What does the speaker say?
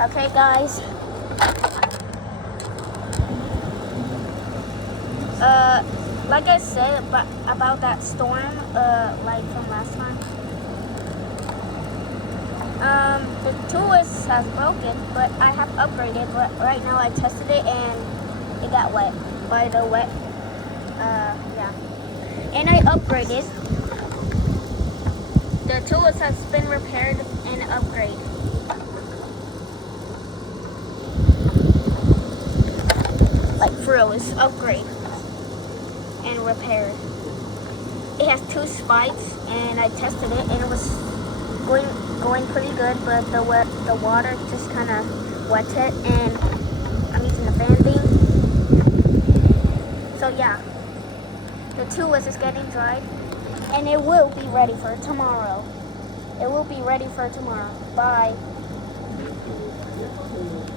Okay, guys. Like I said about that storm, like from last time. The tools has broken, but I have upgraded. But right now I tested it and it got wet by the wet. Yeah. And I upgraded. The tools has been repaired and upgraded. Like for real, it's upgrade and repaired. It has 2 spikes, and I tested it, and it was going pretty good. But the water just kind of wet it, and I'm using the fan thing. So yeah, the tools is getting dried, and it will be ready for tomorrow. It will be ready for tomorrow. Bye.